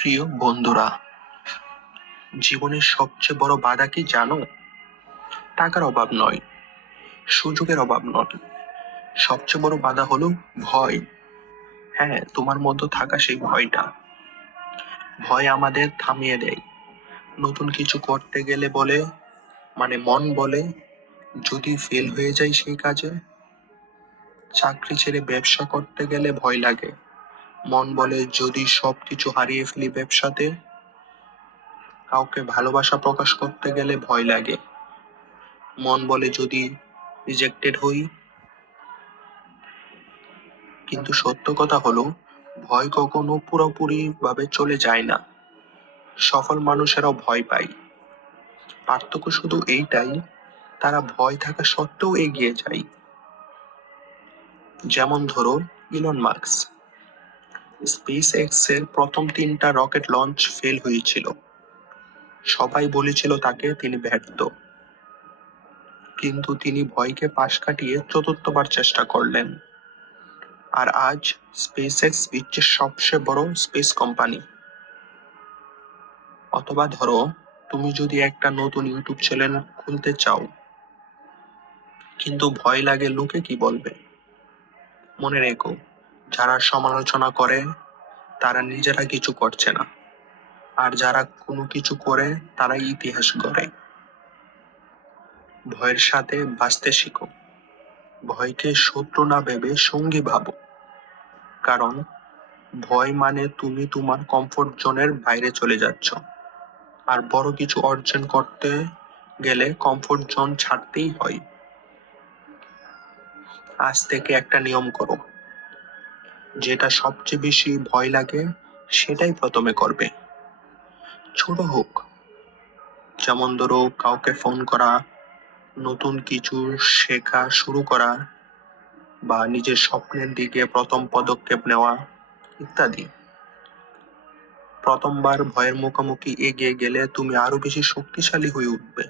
প্রিয় বন্ধুরা, জীবনের সবচেয়ে বড় বাধা কি জানো? টাকার অভাব নয়, সুযোগের অভাব নয়, সবচেয়ে বড় বাধা হলো ভয়। হ্যাঁ, তোমার মধ্যে থাকা সেই ভয়টা। ভয় আমাদের থামিয়ে দেয়। নতুন কিছু করতে গেলে বলে, মন বলে, যদি ফেল হয়ে যায় সেই কাজে। চাকরি ছেড়ে ব্যবসা করতে গেলে ভয় লাগে। মন বলে, যদি সবকিছু হারিয়ে ফেলি ব্যবসাতে। কাউকে ভালোবাসা প্রকাশ করতে গেলে ভয় লাগে। মন বলে, যদি রিজেক্টেড হই। কিন্তু সত্য কথা হলো, ভয় কখনো পুরোপুরি ভাবে চলে যায় না। সফল মানুষেরাও ভয় পায়। পার্থক্য শুধু এইটাই, তারা ভয় থাকা সত্ত্বেও এগিয়ে যায়। যেমন ধরো, ইলন মাস্ক। স্পেস এক্স এর প্রথম 3টা রকেট লঞ্চ ফেল হয়েছিল। সবাই বলেছিল তাকে তিনি ব্যর্থ। কিন্তু তিনি ভয়কে পাশ কাটিয়ে চতুর্থবার চেষ্টা করলেন। আর আজ স্পেস এক্স বিশ্বের সবচেয়ে বড় স্পেস কোম্পানি। অথবা ধরো, তুমি যদি একটা নতুন ইউটিউব চ্যানেল খুলতে চাও, কিন্তু ভয় লাগে লোকে কি বলবে। মনে রেখো, যারা সমালোচনা করে তারা নিজেরা কিছু করছে না, আর যারা কোনো কিছু করে তারাই ইতিহাস গড়ে। ভয়ের সাথে বাঁচতে শিখো। ভয়কে শত্রু না ভেবে সঙ্গী ভাবো। কারণ ভয় মানে তুমি তোমার কমফোর্ট জোনের বাইরে চলে যাচ্ছ। আর বড় কিছু অর্জন করতে গেলে কমফোর্ট জোন ছাড়তেই হয়। আজ থেকে একটা নিয়ম করো, যেটা সবচেয়ে বেশি ভয় লাগে সেটাই প্রথমে করবে। ছোট হোক, যেমন ধরো কাউকে ফোন করা, নতুন কিছু শেখা শুরু করা, বা নিজের স্বপ্নের দিকে প্রথম পদক্ষেপ নেওয়া, ইত্যাদি। প্রথমবার ভয়ের মুখোমুখি এগিয়ে গেলে তুমি আরো বেশি শক্তিশালী হয়ে উঠবে।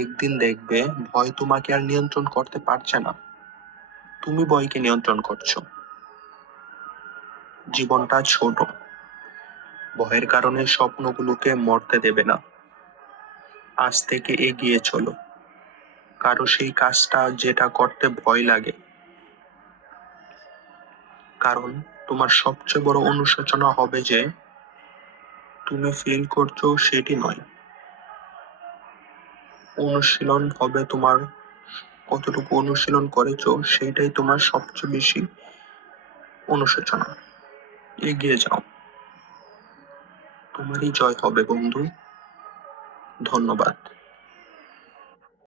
একদিন দেখবে ভয় তোমাকে আর নিয়ন্ত্রণ করতে পারছে না, তুমি ভয়কে নিয়ন্ত্রণ করছো। জীবনটা ছোট, ভয়ের কারণে স্বপ্নগুলোকে মরতে দেবে না। আজ থেকে এগিয়ে চলো, কারো সেই কাজটা যেটা করতে ভয় লাগে। কারণ তোমার সবচেয়ে বড় অনুশোচনা হবে যে তুমি ফেল করছো সেটি নয়, অনুশীলন হবে তোমার। কতটুকু অনুশীলন করেছো সেটাই তোমার সবচেয়ে বেশি অনুশোচনা। এগিয়ে যাও, তোমারই জয় হবে বন্ধু। ধন্যবাদ।